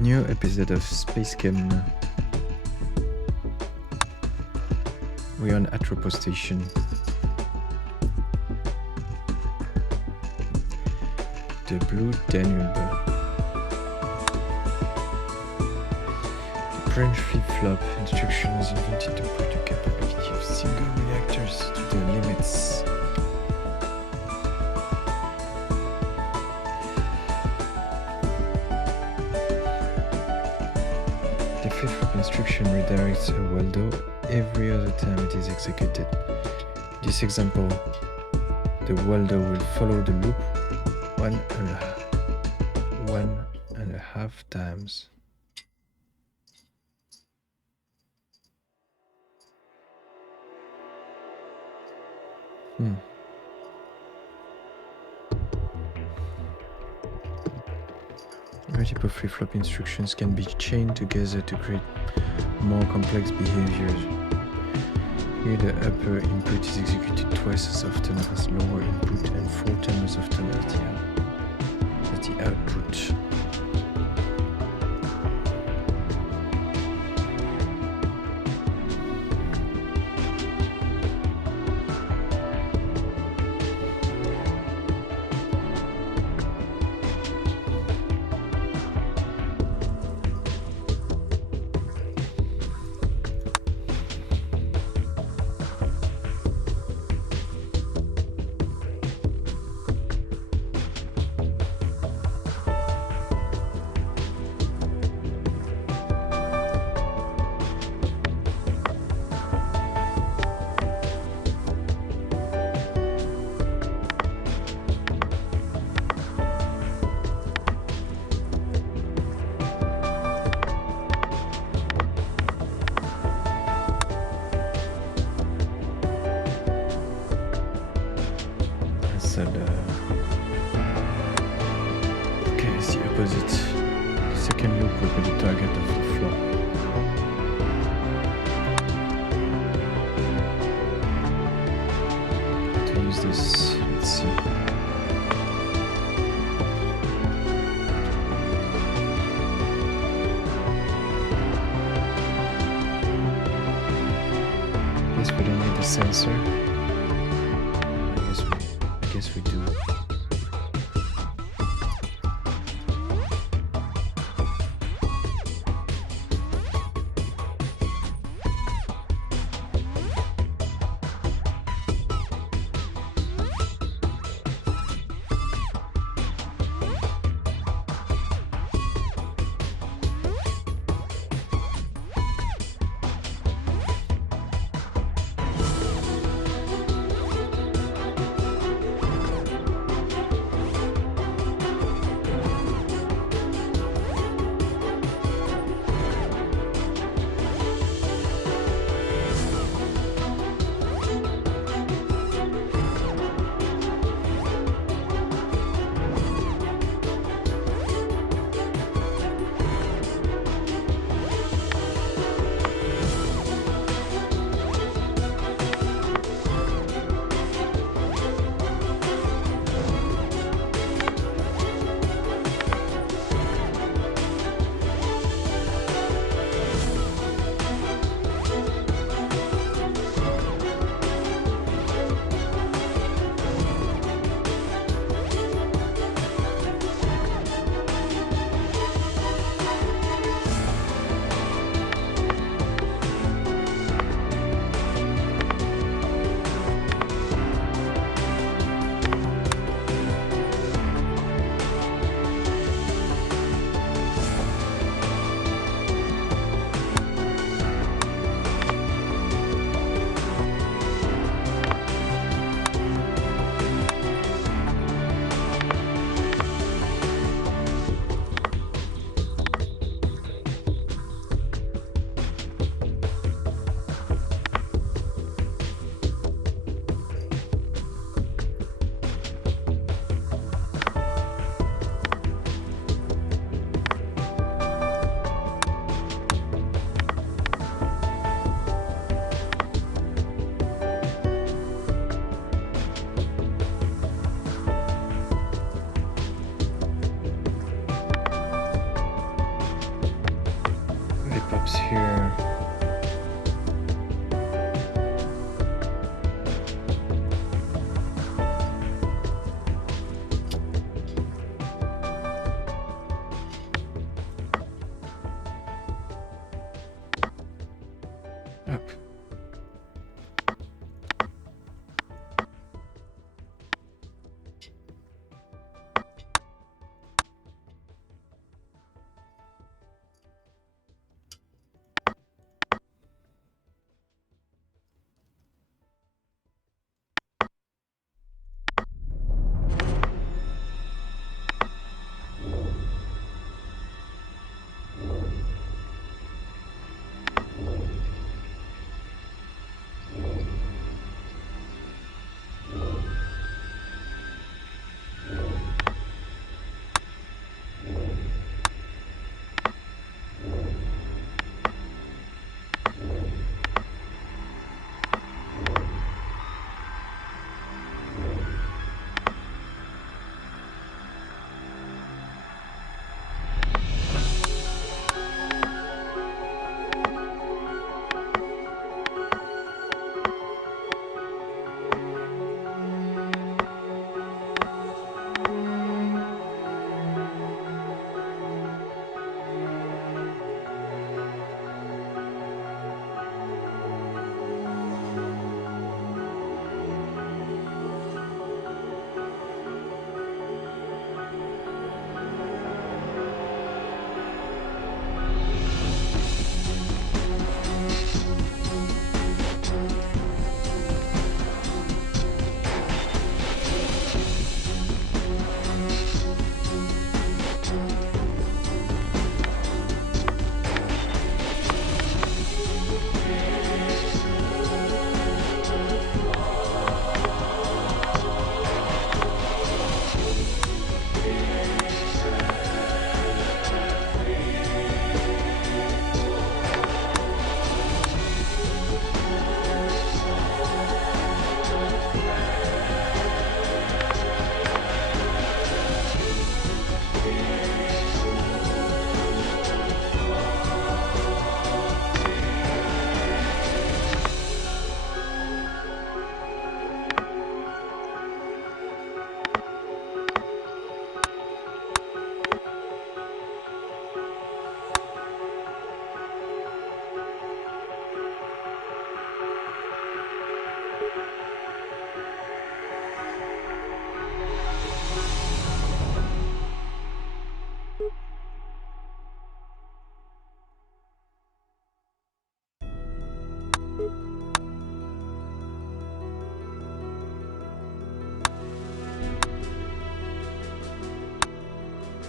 New episode of SpaceChem. We're on Atropo Station. The Blue Danube. The branch flip-flop instruction was invented to put the capability of single reactors to the limits. The flip-flop instruction redirects a welder every other time it is executed. In this example, the welder will follow the loop one and a half times. Multiple flip-flop instructions can be chained together to create more complex behaviors. Here the upper input is executed twice as often as lower input and 4 times as often as the output. Okay, it's the opposite. The second loop will be the target of the floor. How to use this? Let's see. Guess we don't need the sensor. I guess we do.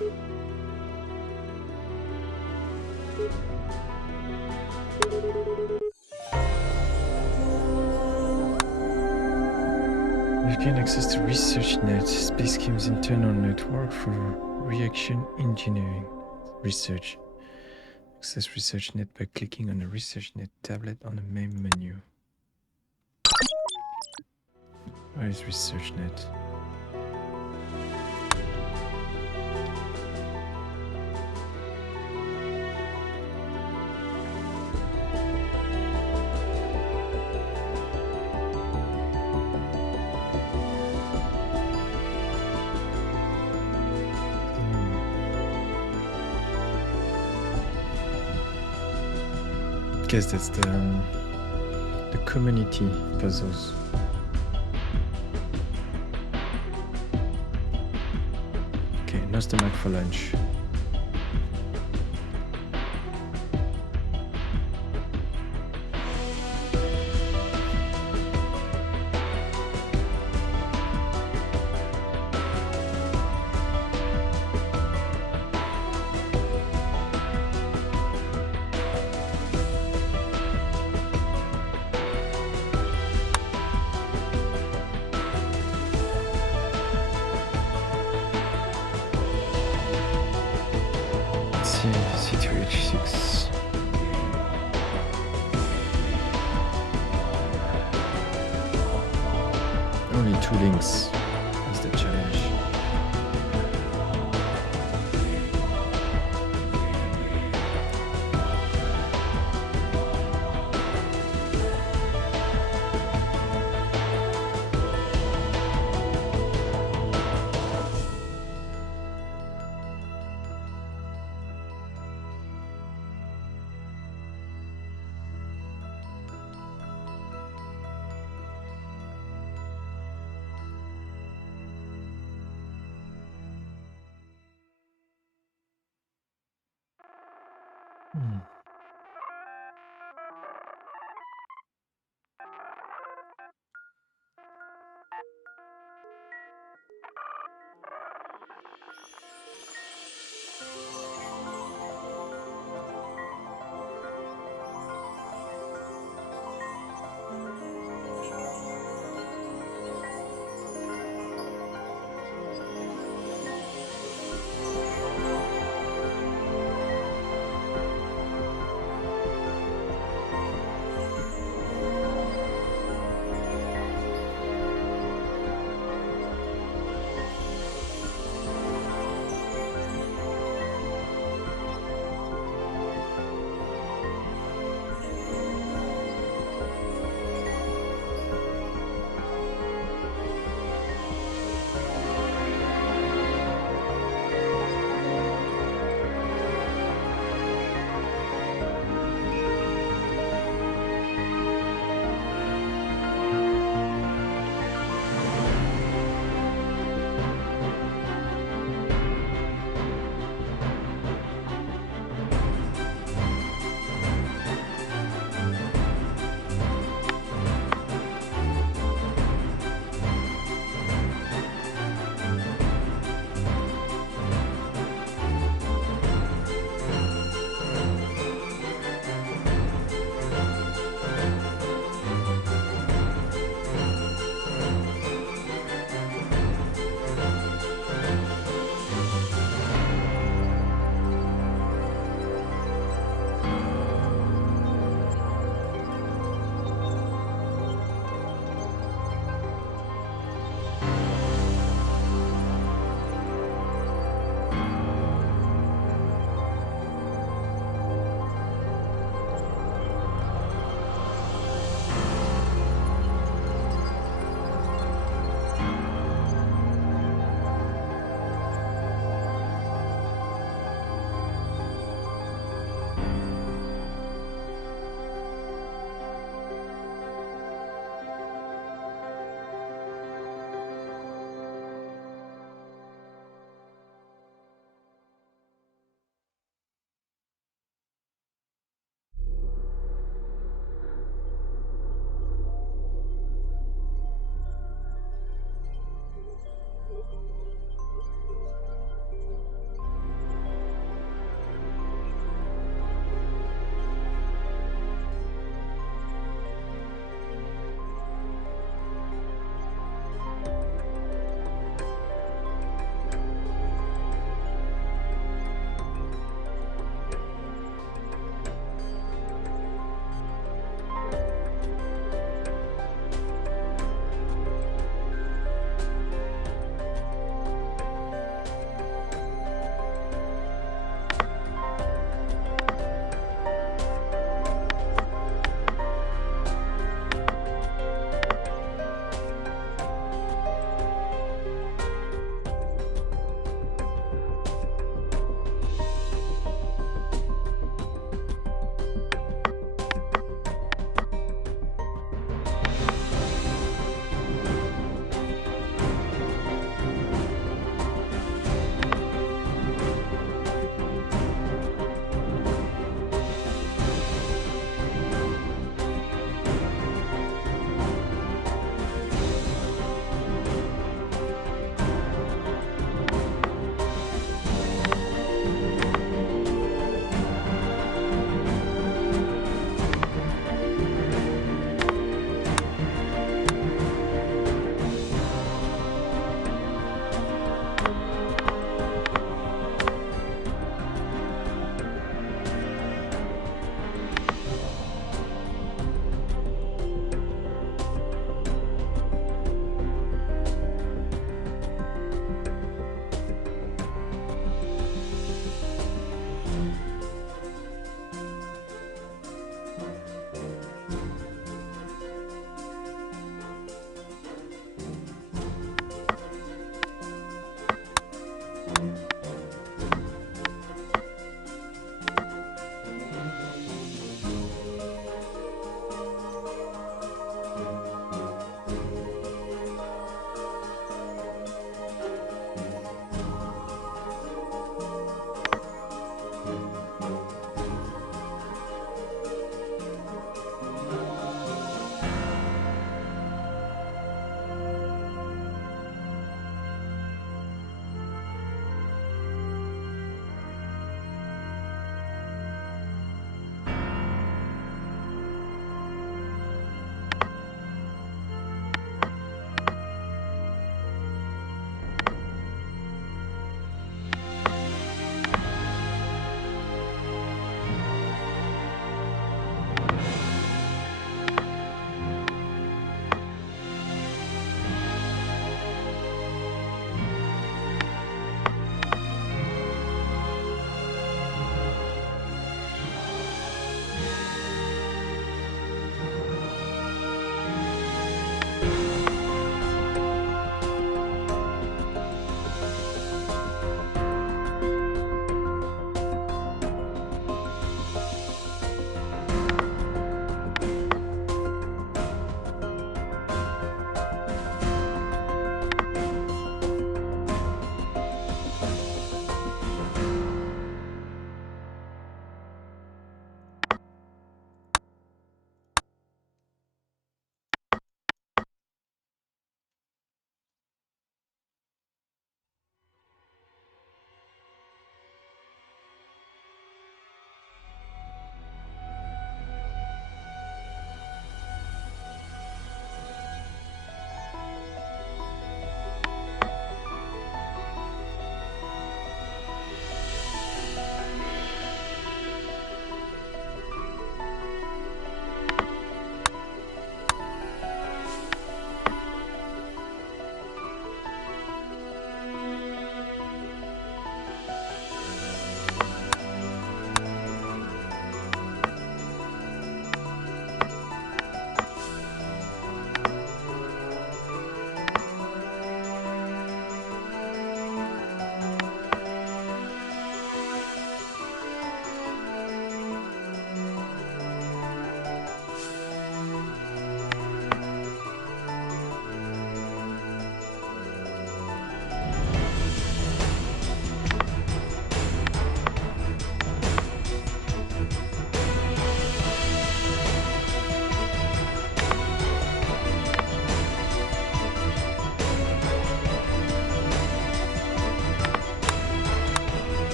You've gained access to ResearchNet, SpaceChem's internal network for reaction engineering research. Access ResearchNet by clicking on the ResearchNet tablet on the main menu. Where is ResearchNet? Guess that's the community puzzles. Okay, no stomach for lunch. C2H6. Only 2 links. That's the challenge.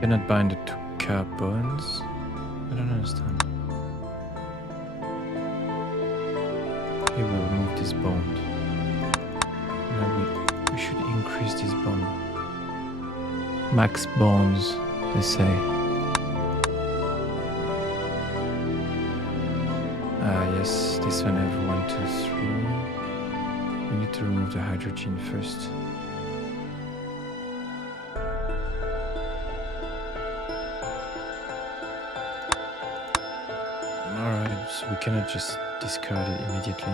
Cannot bind the two carbons. I don't understand. Here we remove this bond. Now we should increase this bond. Max bonds, they say. Yes, this one have 1, 2, 3. We need to remove the hydrogen first. Alright, so we cannot just discard it immediately.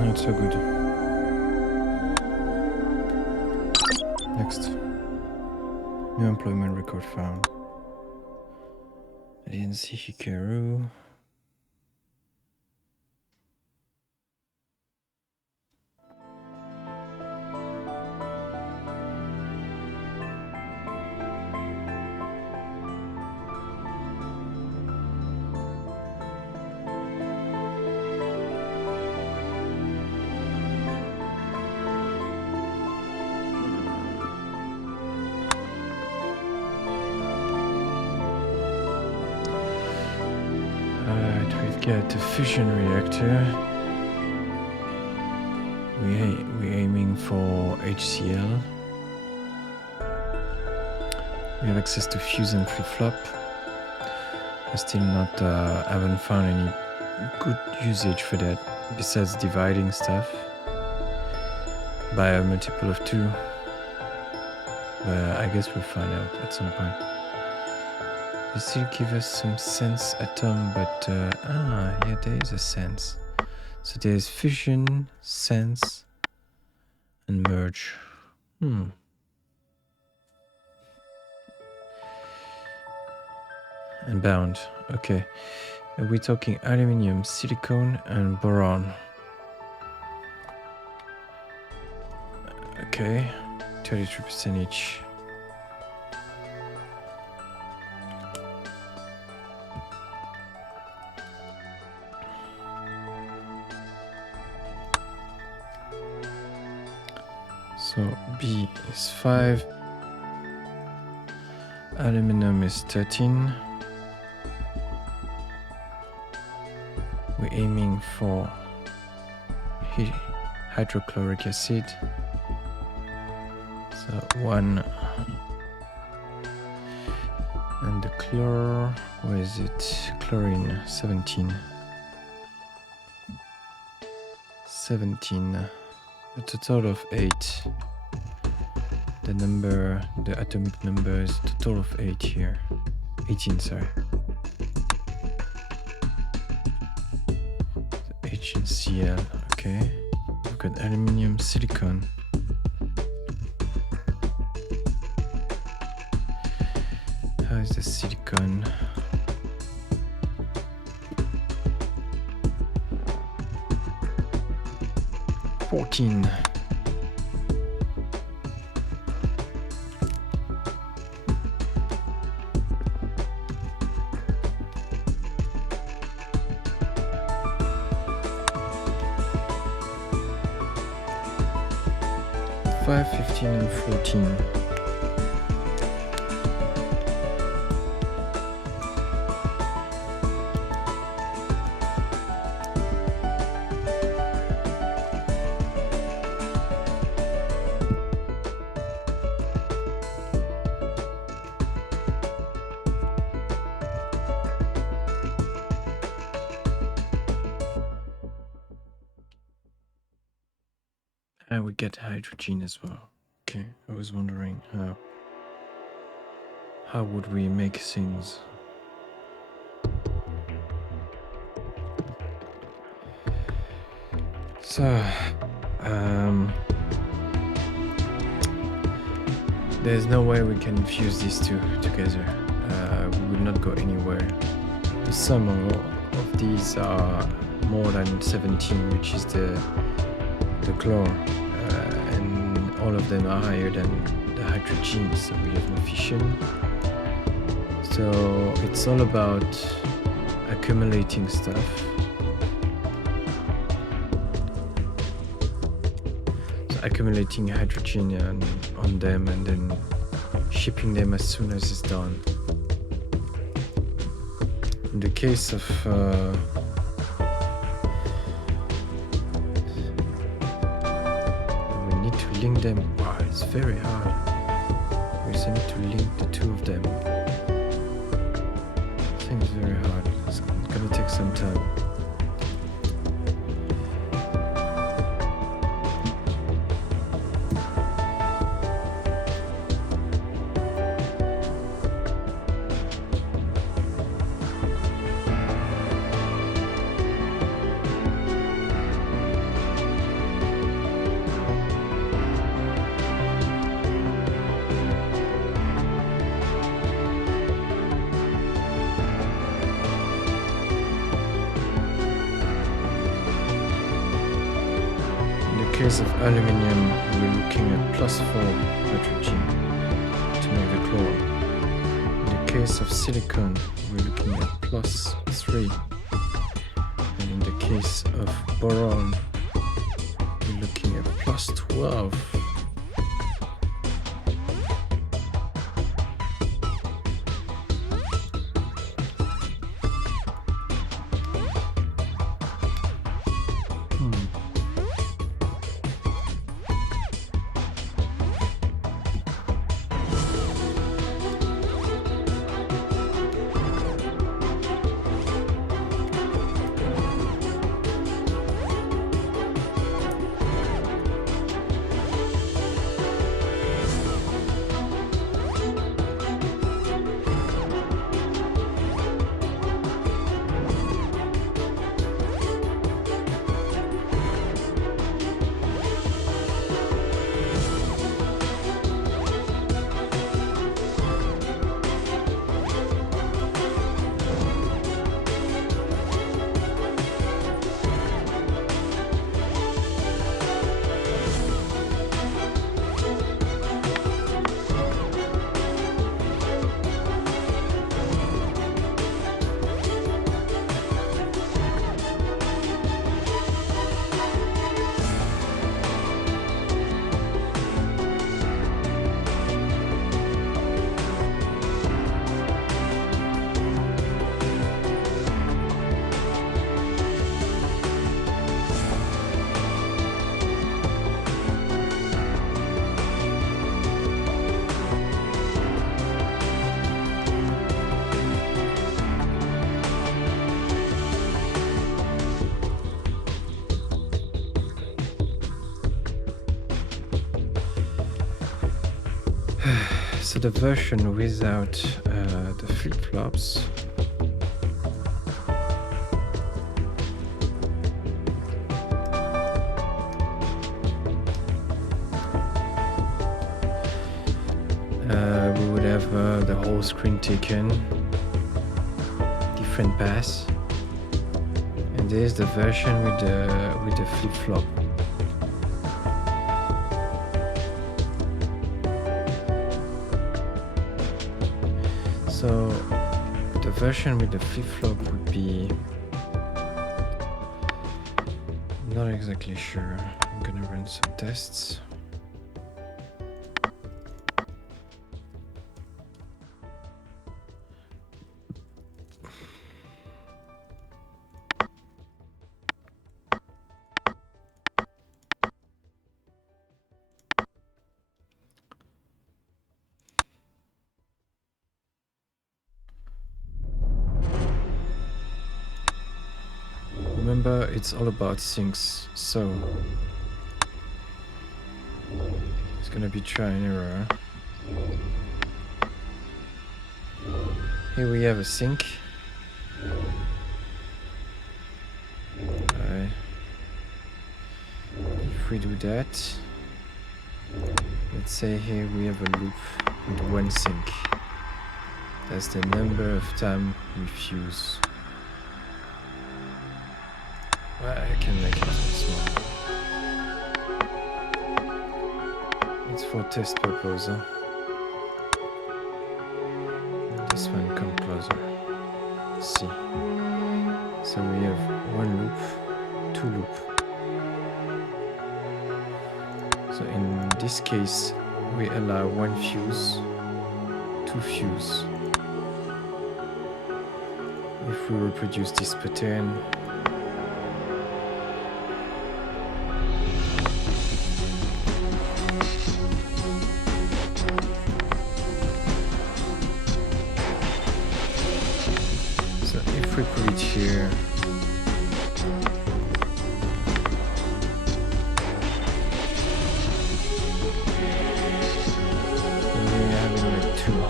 Not so good. Next. New employment record found. I didn't see Hikaru. Get a fusion reactor. We're aiming for HCl. We have access to fuse and flip-flop. I still not haven't found any good usage for that besides dividing stuff by a multiple of 2. But I guess we'll find out at some point. They still give us some sense atom, but yeah, there is a sense. So there's fusion, sense, and merge. And bound. Okay. We're talking aluminium, silicone, and boron. Okay. 33% each. So B is 5, aluminum is 13. We're aiming for hydrochloric acid. So 1, and the chlor, where is it? Chlorine, 17. 17. A total of 8. The atomic number is a total of 8 here. 18, sorry. So H and Cl, okay. We've got aluminium, silicon. How is the silicon? $14. $5, 15, and 14. And we get hydrogen as well. Okay, I was wondering how would we make things? So, there's no way we can fuse these two together. We will not go anywhere. The sum of these are more than 17, which is the chlor, and all of them are higher than the hydrogen, so we have no fission. So it's all about accumulating stuff. So accumulating hydrogen on them and then shipping them as soon as it's done. In the case of link them. Wow, it's very hard. We just need to link the two of them. Seems very hard. It's gonna take some time. case of aluminium, we're looking at +4 hydrogen to make the chlorine. In the case of silicon, we're looking at +3. And in the case of boron, we're looking at +12. So the version without the flip-flops we would have the whole screen taken, different paths, and there's the version with the flip-flop. So the version with the flip-flop would be, not exactly sure. I'm gonna run some tests. Remember, it's all about syncs, so it's gonna be try and error. Here we have a sync. If we do that, let's say here we have a loop with one sync. That's the number of time we fuse. Well, I can make it small. It's for test purpose. Huh? This one come closer. See. So we have one loop, two loop. So in this case, we allow one fuse, two fuse. If we reproduce this pattern, we put it here, and we're having like two.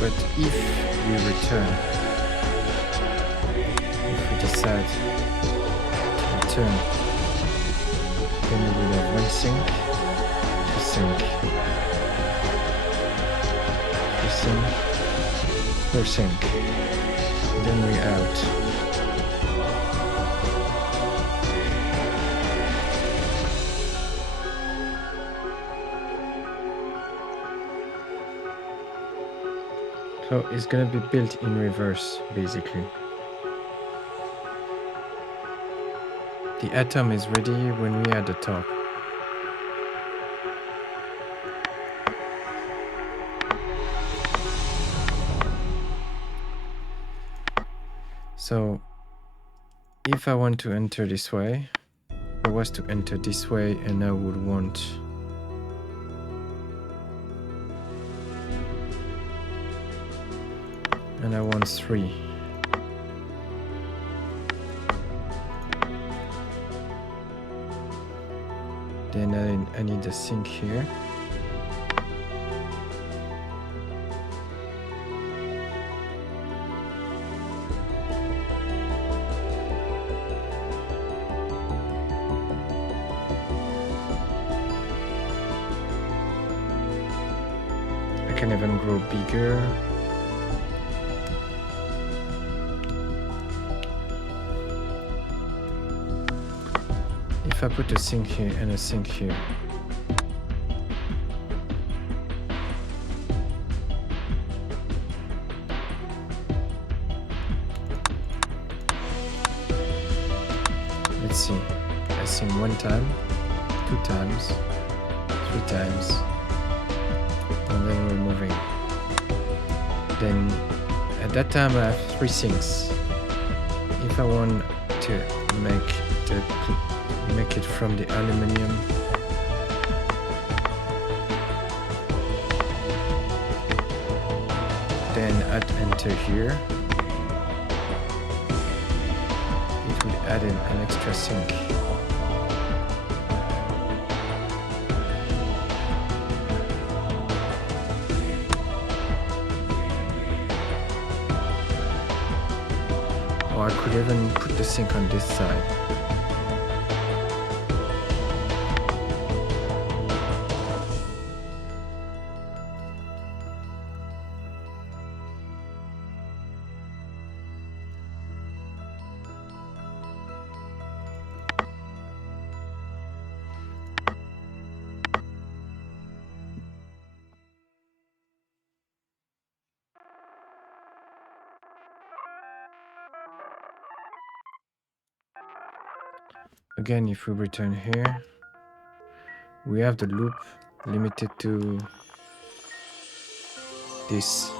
But if we return, if we decide to return, then we will have one sync, two sync, per sync, then we're out. So it's gonna be built in reverse, basically. The atom is ready when we are at the top. So if I want to enter this way, if I was to enter this way and I would want and I want 3. Then I need a sink here. I can even grow bigger. If I put a sink here and a sink here, let's see. I sink 1 time, 2 times, 3 times, and then we're moving. Then at that time I have 3 sinks. If I want to make it from the aluminum, then I'd enter here. It would add in an extra sink. Or I could even put the sink on this side. Again, if we return here, we have the loop limited to this.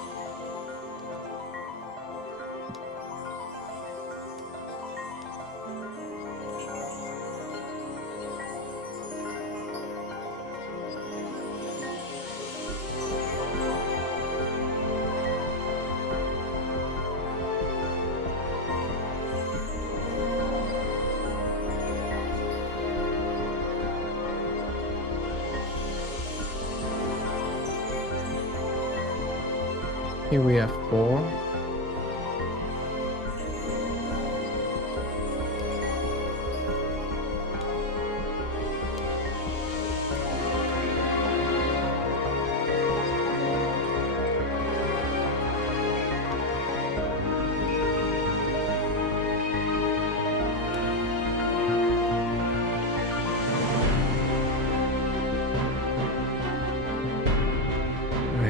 Here we have 4.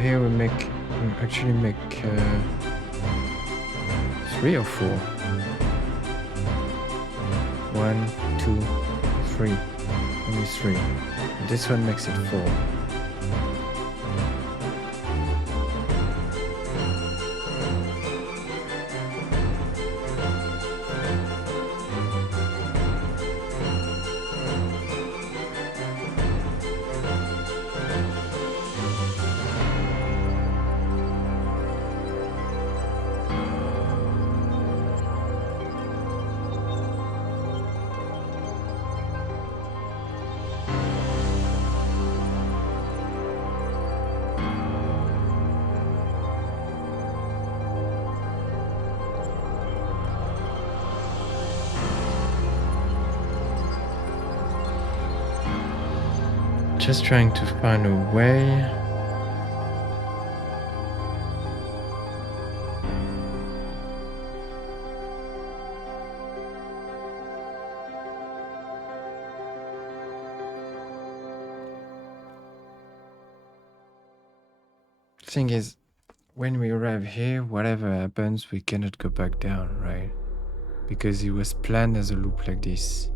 Here we actually make 3 or 4. 1, 2, 3. Only 3. This one makes it 4. Just trying to find a way. Thing is, when we arrive here, whatever happens, we cannot go back down, right? Because it was planned as a loop like this.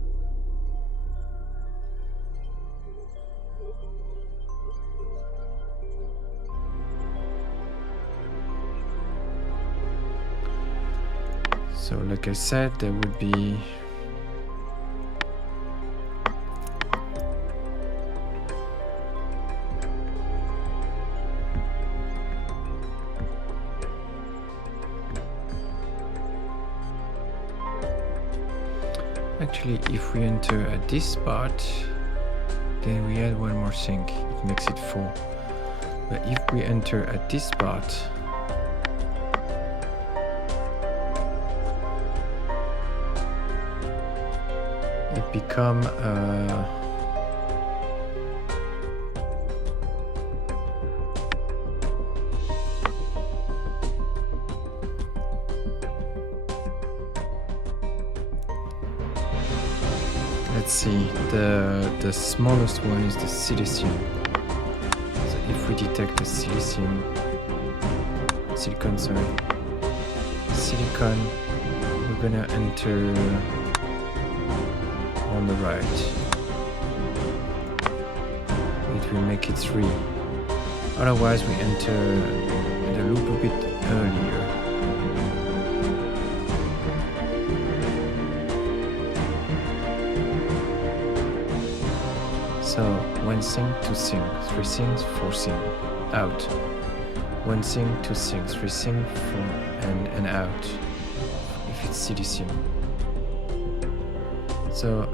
So like I said, there would be actually, if we enter at this spot, then we add one more sync. It makes it 4. But if we enter at this spot, it become let's see, the smallest one is the silicium. So if we detect the silicon, we're gonna enter on the right. It will make it 3. Otherwise we enter the loop a bit earlier. So 1 sync, 2 sync, 3 syncs, 4 sync, out. 1 sync, 2 sync, 3 sync, 4 and out. If it's silicium. So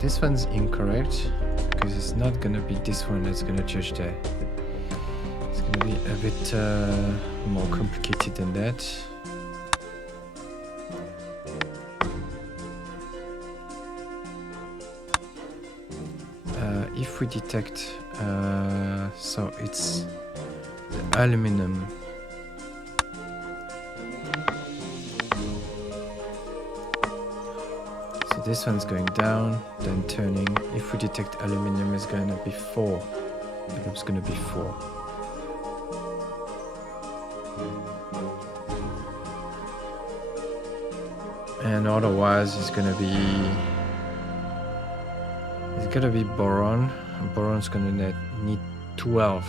this one's incorrect because it's not gonna be this one that's gonna judge that. It's gonna be a bit more complicated than that. If we detect, so it's the aluminum. So this one's going down, then turning. If we detect aluminum, it's gonna be 4. The loop's gonna be 4. And otherwise, it's gonna be boron. Boron's gonna need 12.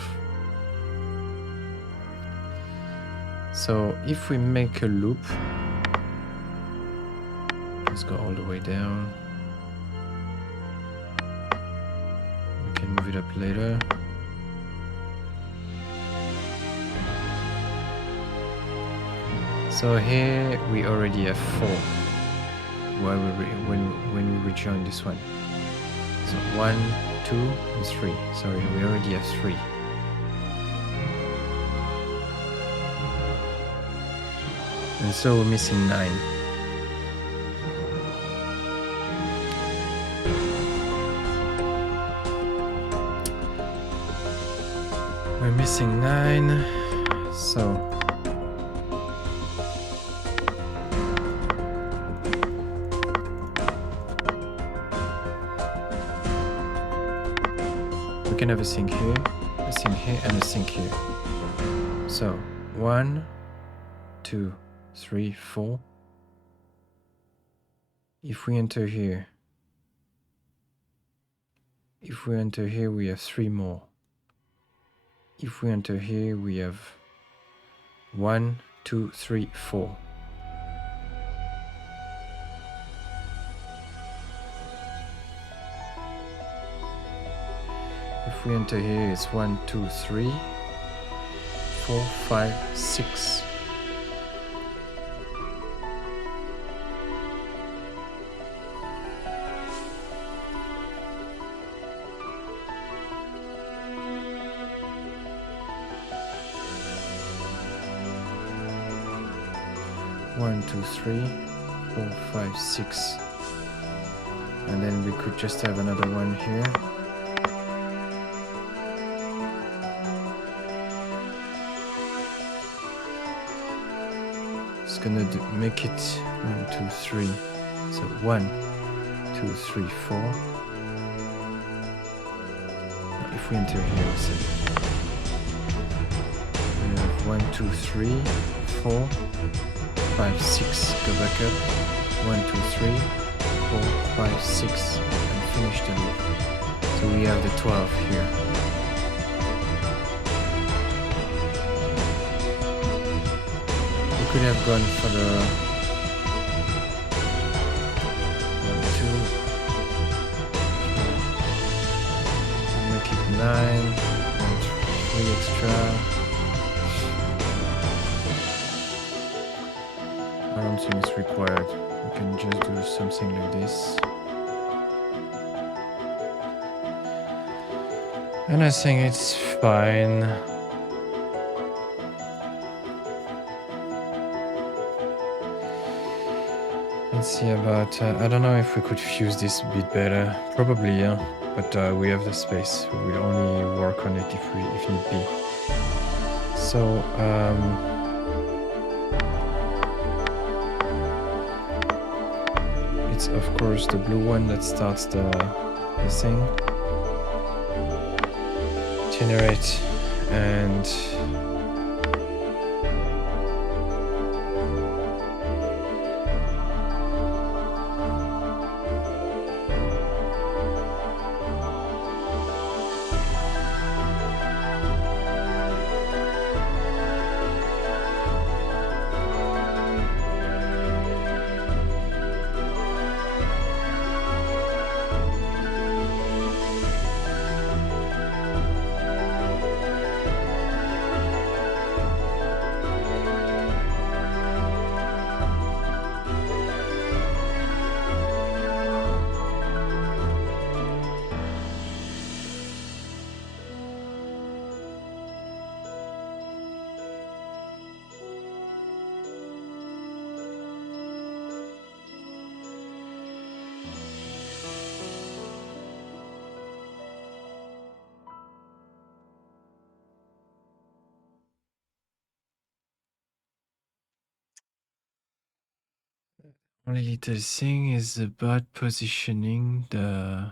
So if we make a loop, let's go all the way down. We can move it up later. So here we already have 4 when we rejoin this one. So 1, 2, and 3. Sorry, we already have 3. And so we're missing 9. We're missing 9. So we can have a sync here, and a sync here. So 1, 2, 3, 4. If we enter here, we have 3 more. If we enter here, we have 1, 2, 3, 4. If we enter here, it's 1, 2, 3, 4, 5, 6. One, 2, 3, 4, 5, 6. And then we could just have another one here. It's gonna make it 1, 2, 3. So 1, 2, 3, 4. Now if we enter here, we have 1, 2, 3, 4, 5, 6, go back up, 1, 2, 3, 4, 5, 6, and finish the loop. So we have the 12 here. We could have gone for the 1, 2, make it 9, and 3 extra. I don't think it's required. We can just do something like this. And I think it's fine. Let's see about, I don't know if we could fuse this a bit better. Probably, yeah. But we have the space. We will only work on it if need be. So, it's of course the blue one that starts the thing. Generate and only little thing is about positioning the.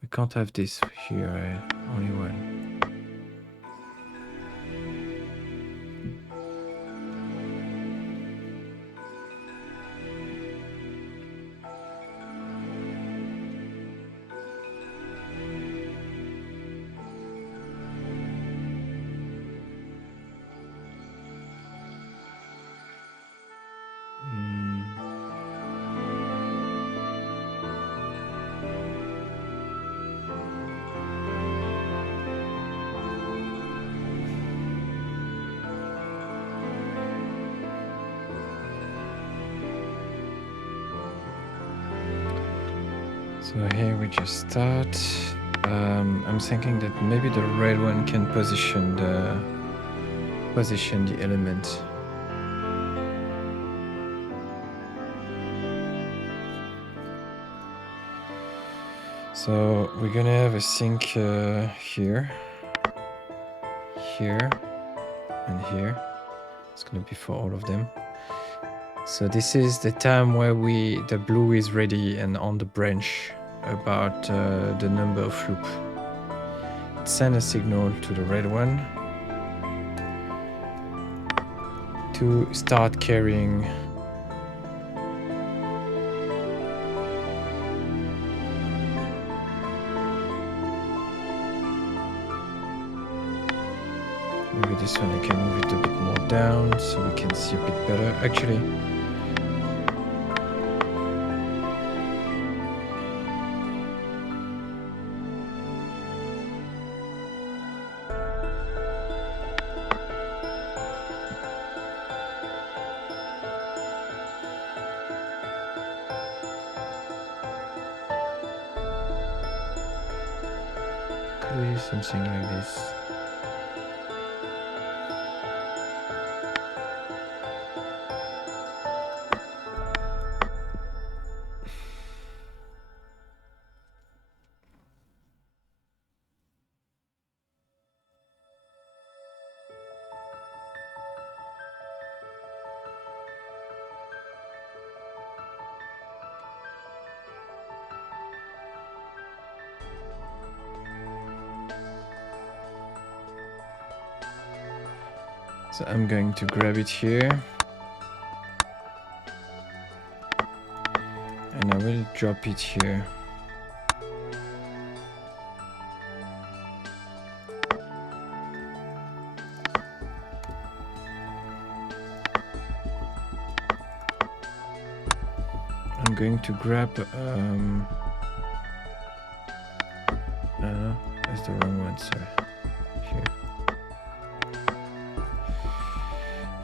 We can't have this here, only one. So here we just start. I'm thinking that maybe the red one can position the element. So we're gonna have a sync here, here, and here. It's gonna be for all of them. So this is the time where the blue is ready and on the branch about the number of loop. Send a signal to the red one to start carrying maybe this one I can move it a bit more down so we can see a bit better. Actually, could we do something like this? So I'm going to grab it here. And I will drop it here. I'm going to grab no, that's the wrong one, sorry. Here.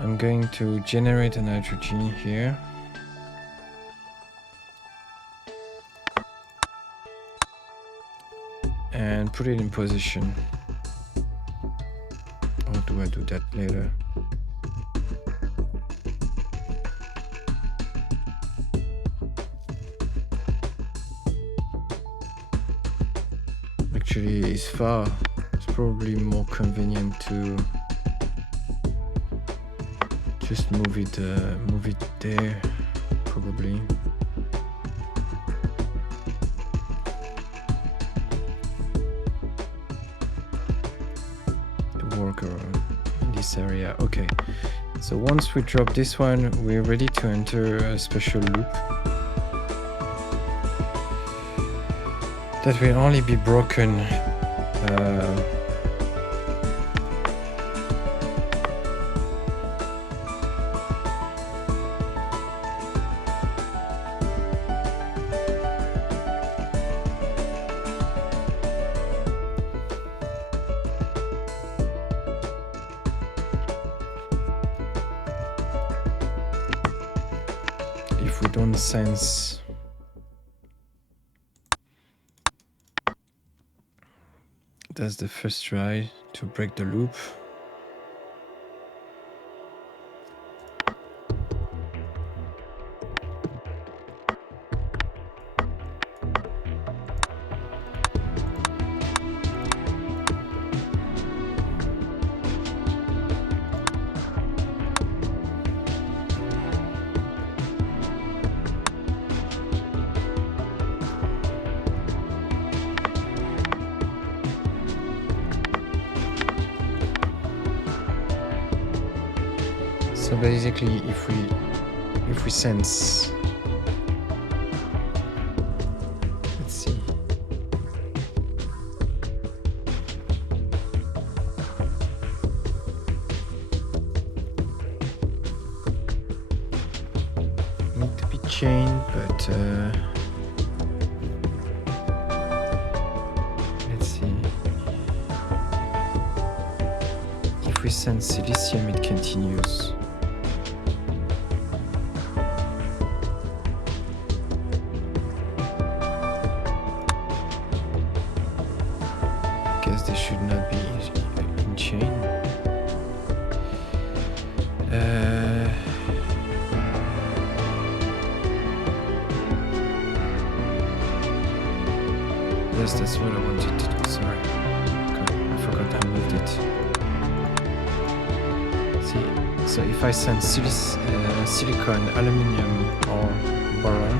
I'm going to generate a nitrogen here. And put it in position. Or do I do that later? Actually, it's far. It's probably more convenient to just move it there, probably. Work around in this area. Okay, so once we drop this one, we're ready to enter a special loop that will only be broken if we don't sense that's the first try to break the loop. So basically, if we sense, let's see, need to be chained, but let's see. If we sense silicium, it continues. They should not be in chain. Yes, that's what I wanted to do. Sorry, I forgot I moved it. See, so if I send silicon, aluminium, or boron,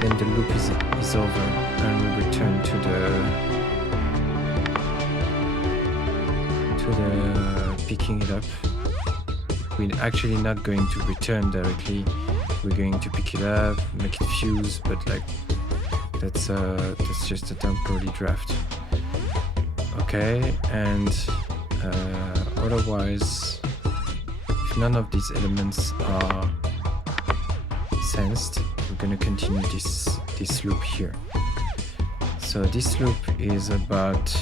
then the loop is over and we return to the picking it up. We're actually not going to return directly. We're going to pick it up, make it fuse, but like that's just a temporary draft. Okay, and otherwise, if none of these elements are sensed, we're going to continue this loop here. So this loop is about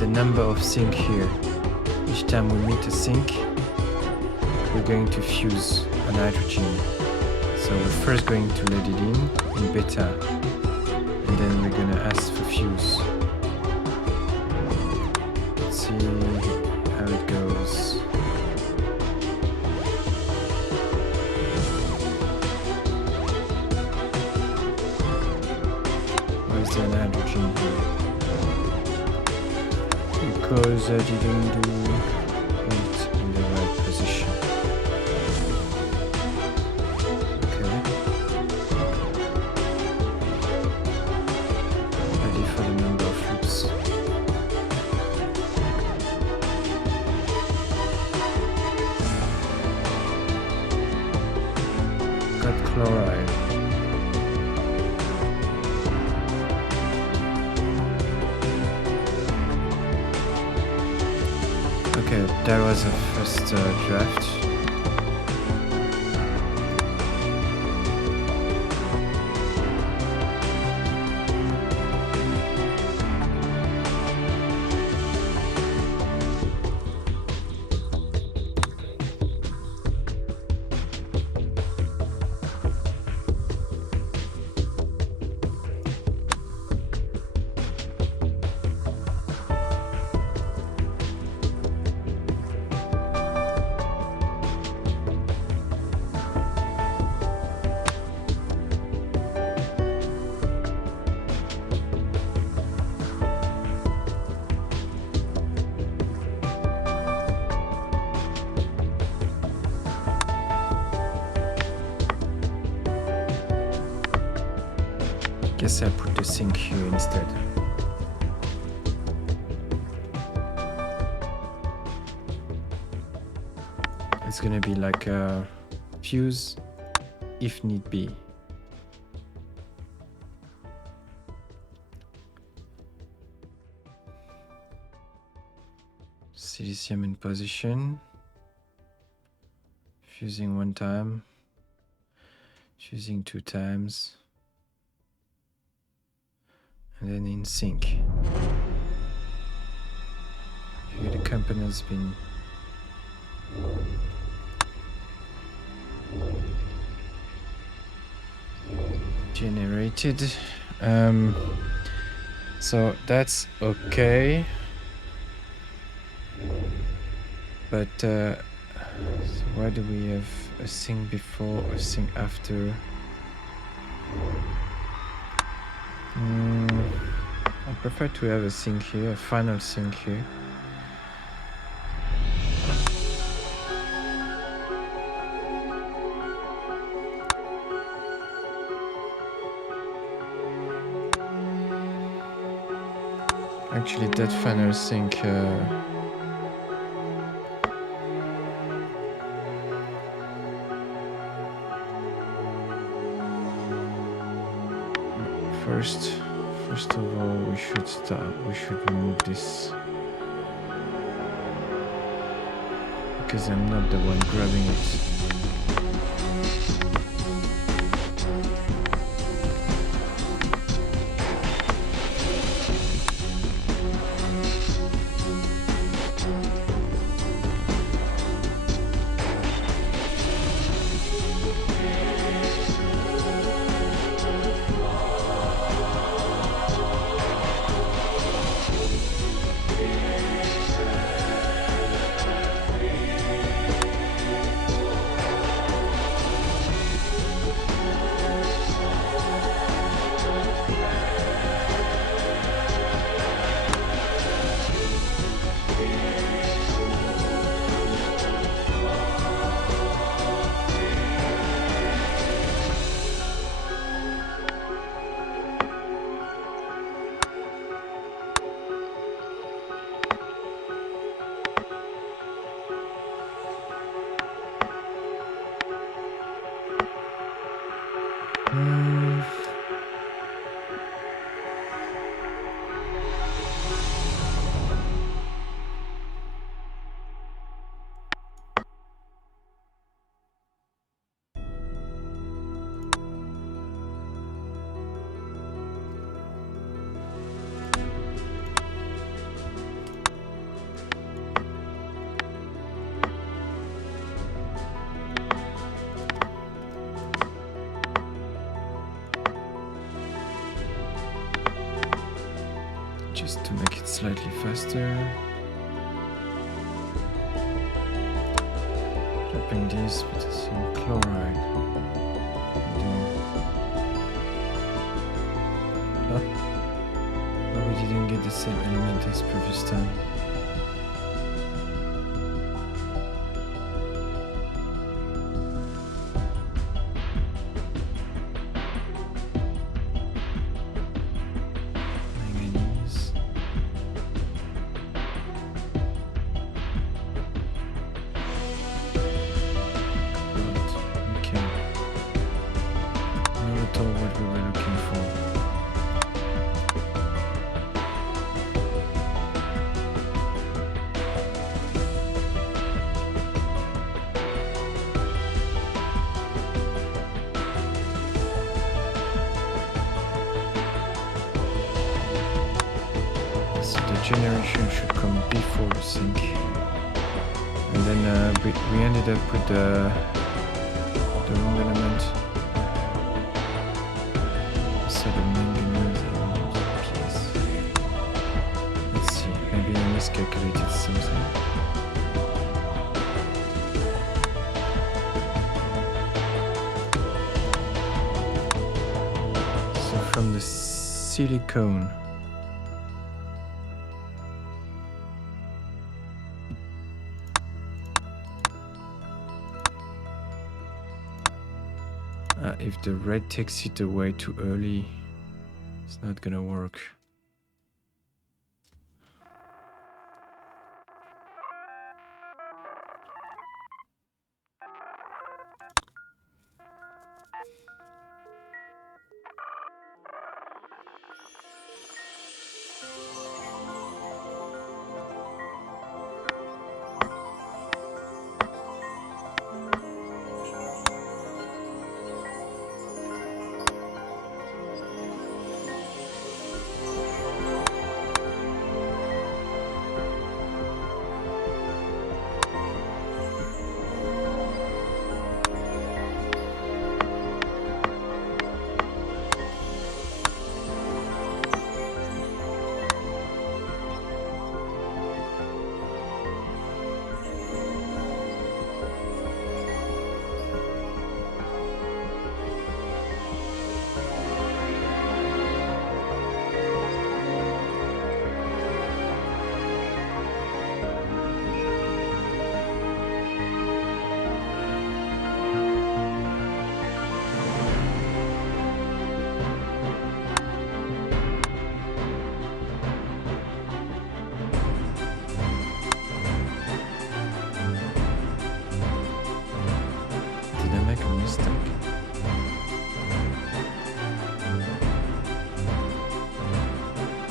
the number of sink here. Each time we meet a sink, we're going to fuse a nitrogen. So we're first going to let it in beta, and then we're going to ask for fuse. Let's see how it goes. Where's the nitrogen here? Because I didn't do it in the right position. Okay. chloride. Okay, that was a first draft. Guess I put the sink here instead. It's gonna be like a fuse if need be. Silicium in position. Fusing 1 time. Fusing 2 times. And then in sync. Here the component's been generated. So that's okay. But so why do we have a sync before, a sync after? I prefer to have a sync here, a final sync here. Actually, that final sync First of all, we should remove this because I'm not the one grabbing it. Just to make it slightly faster. Dropping this with some chloride. But we didn't get the same element as previous time. generation should come before the sync. And then we ended up with the wrong element. So the main PS. Let's see, maybe I miscalculated something. So from the silicone. If the red takes it away too early, it's not gonna work.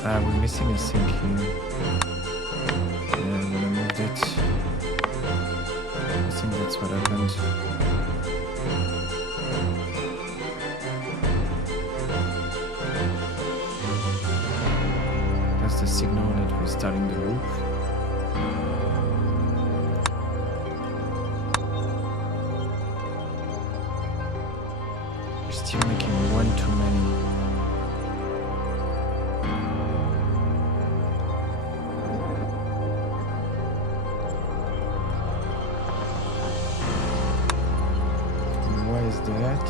We're missing a sync here. Yeah, when I moved it, I think that's what happened. That's the signal that we're starting the loop. We're still making one too many. That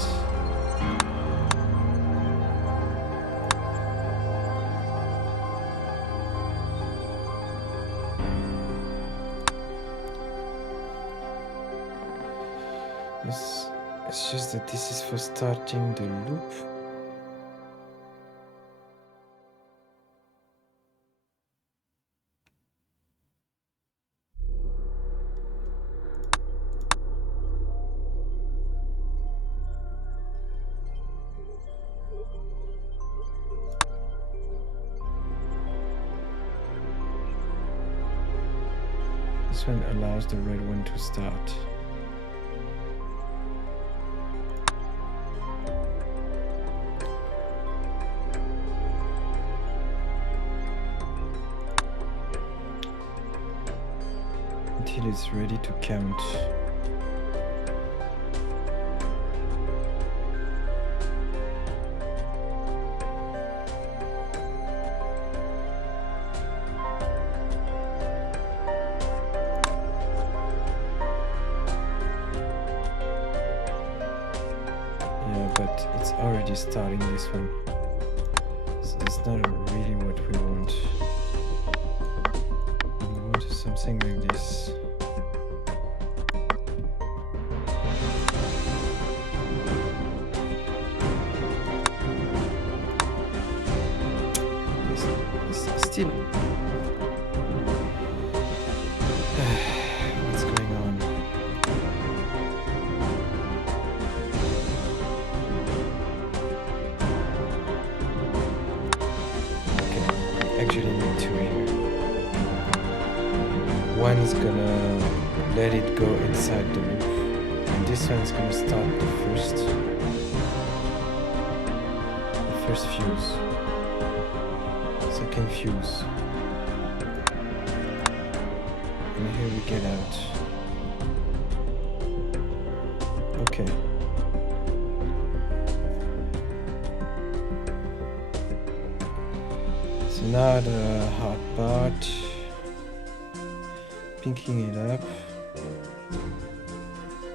it's just that this is for starting the loop. This one allows the red one to start. Until it's ready to count. But it's already starting this one, so that's not really what we want. We want something like this. It's still what's going on? Actually need two here. One's gonna let it go inside the loop, and this one's gonna start the first fuse, second fuse. And here we get out. Okay. So now the hard part, pinking it up.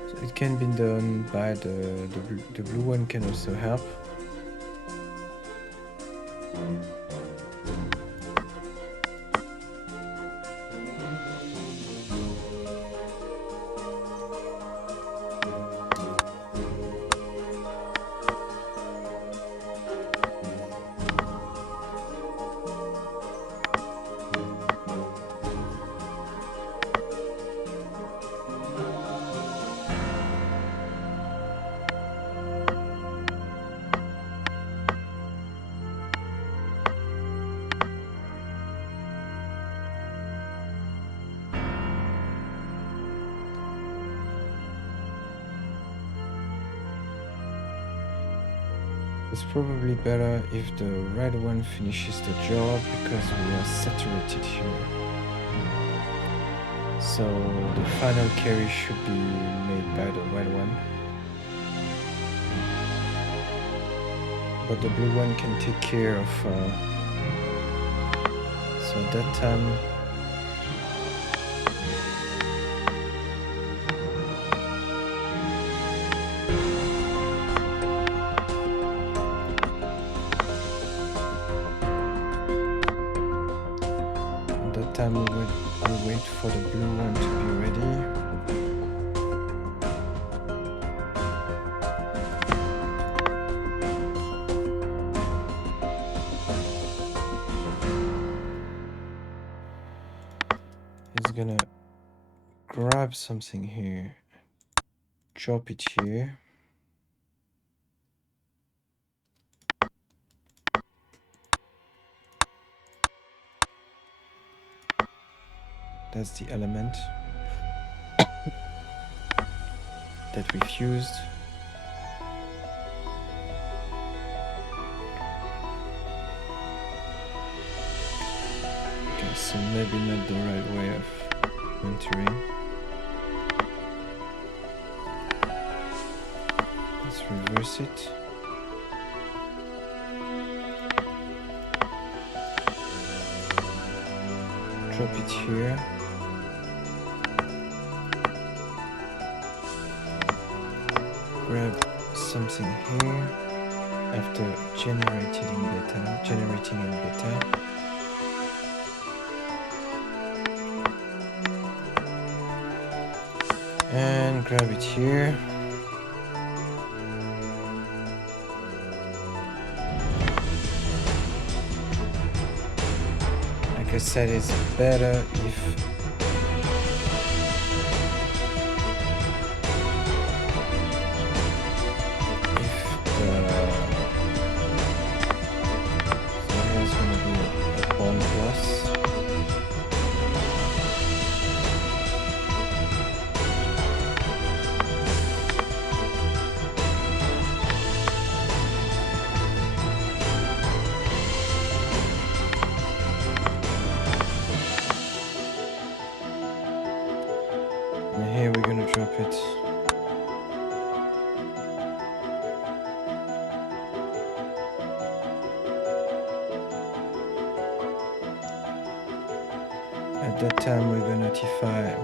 So it can be done by the blue one can also help. It's probably better if the red one finishes the job because we are saturated here. So the final carry should be made by the red one. But the blue one can take care of... so at that time... we'll wait for the blue one to be ready. He's gonna grab something here, drop it here. That's the element that we fused. Okay, so maybe not the right way of entering. Let's reverse it. Drop it here. Grab something here after generating in beta. And grab it here. Like I said, it's better if here we're gonna drop it. At that time we're gonna notify the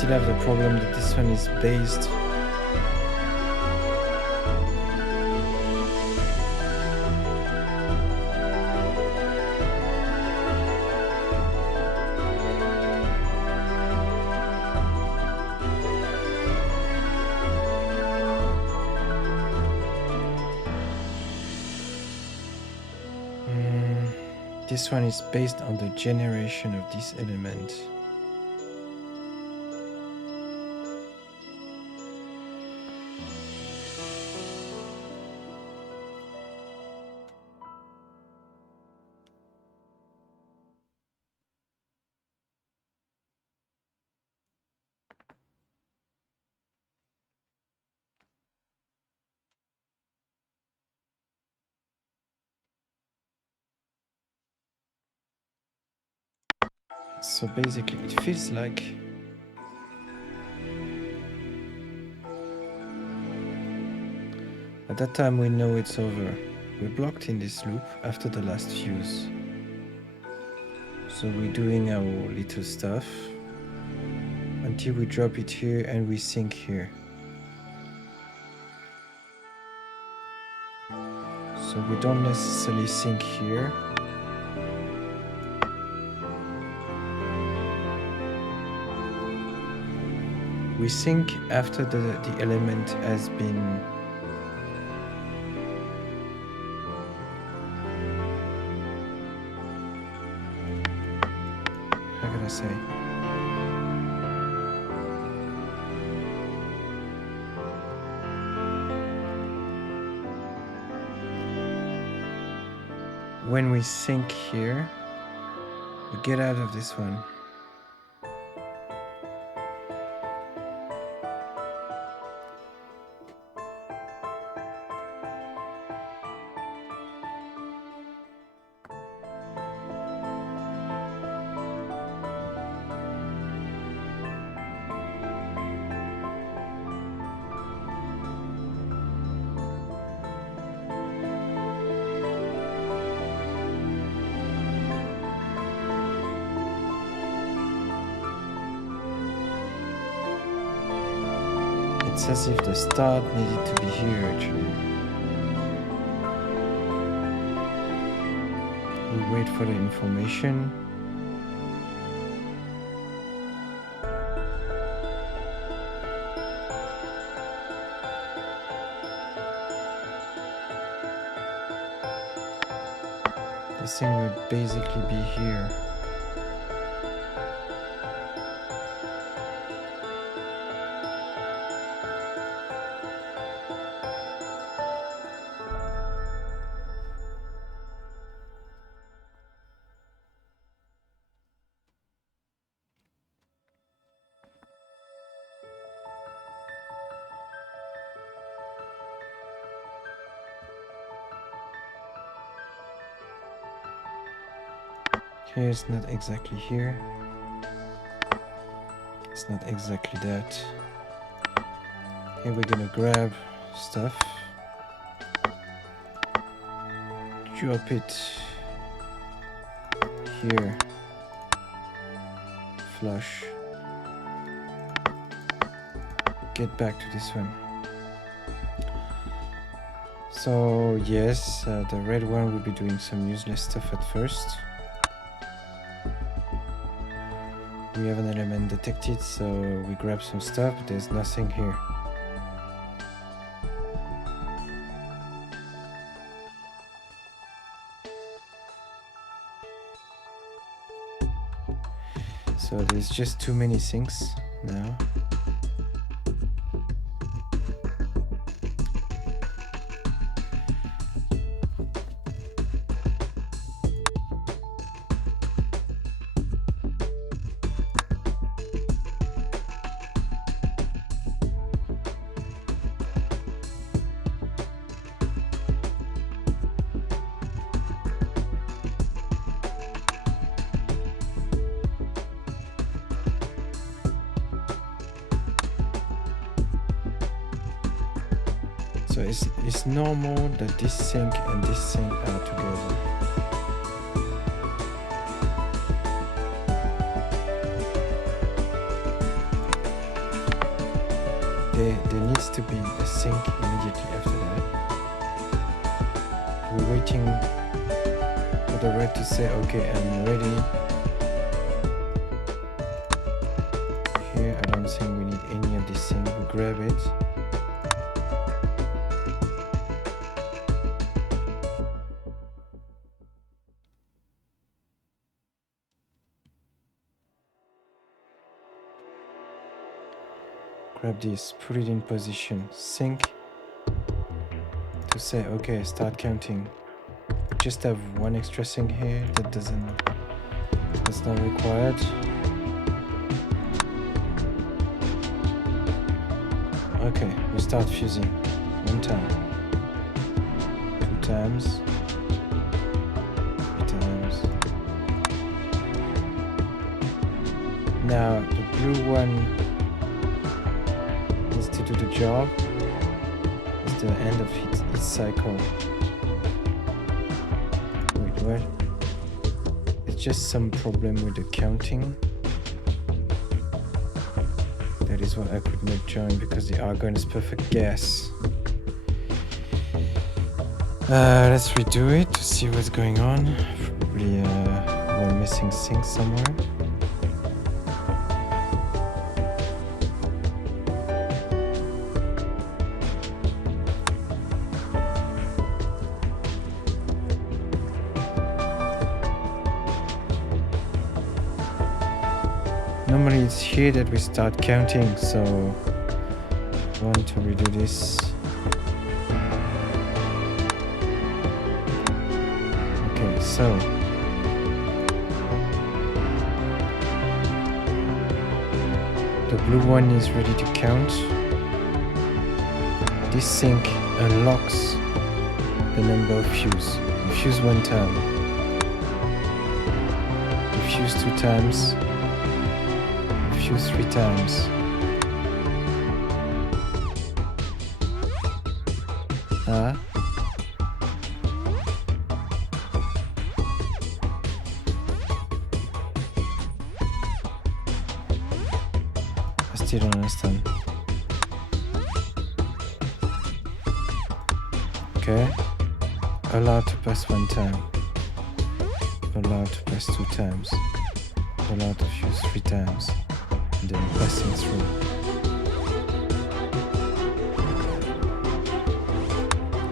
still have the problem that this one is based This one is based on the generation of this element. So basically it feels like at that time we know it's over. We're blocked in this loop after the last fuse. So we're doing our little stuff until we drop it here and we sync here. So we don't necessarily sync here. We sync after the element has been how can I say? When we sync here, we get out of this one. It's as if the start needed to be here actually. We wait for the information. This thing will basically be here. Here it's not exactly here. It's not exactly that. Here we're gonna grab stuff, drop it here, flush, get back to this one. So yes, the red one will be doing some useless stuff at first. We have an element detected, so we grab some stuff, but there's nothing here. So there's just too many things now. So it's normal that this sync and this sync are together. There needs to be a sync immediately after that. We're waiting for the red to say, okay, I'm ready. Here, I don't think we need any of this thing. We grab it. grab this, put it in position, sync to say, okay, start counting. Just have one extra sync here that's not required. Okay, we start fusing. 1 time, 2 times, 3 times. Now the blue one needs to do the job. It's the end of its cycle. Wait, what? It's just some problem with the counting. That is what I could not join because the argon is perfect gas. Let's redo it to see what's going on. Probably one missing sync somewhere. Normally it's here that we start counting, so I want to redo this. Okay, so the blue one is ready to count. This sync unlocks the number of fuse. You fuse 1 time. You fuse 2 times. Fuse 3 times. I still don't understand. Okay. Allowed to pass 1 time. Allowed to pass 2 times. Allowed to fuse 3 times. And then passing through.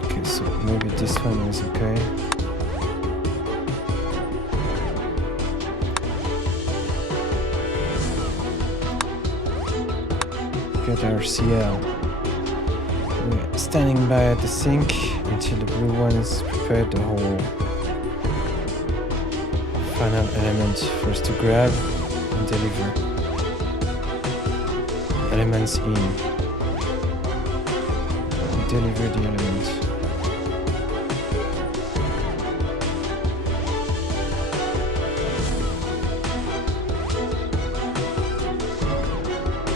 Okay, so maybe this one is okay. Get our CL. We're standing by at the sink until the blue ones prepare the whole final element for us to grab and deliver. Elements in. Deliver the element.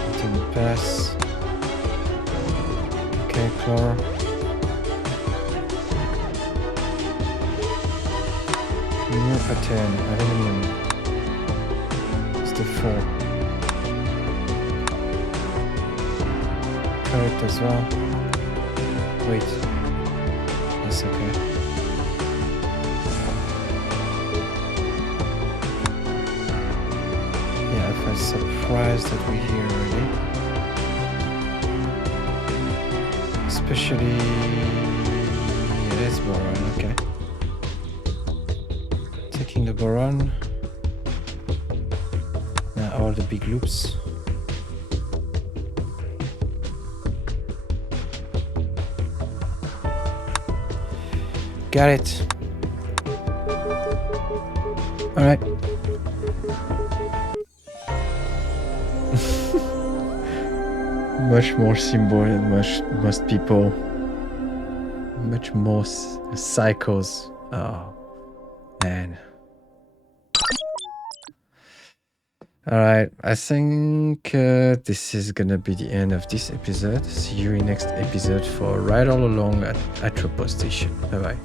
Until it pass. Okay, chlor. New pattern, aluminum. It's the 4. Correct as well. Wait. It's okay. Yeah, I was surprised that we're here already. Especially... yeah, that's boron, okay. Taking the boron. Now all the big loops. Got it. All right. Much more symbol than most people. Much more cycles. Oh, man. All right. I think this is gonna be the end of this episode. See you in next episode for Ride All Along at Atropos Station. Bye bye.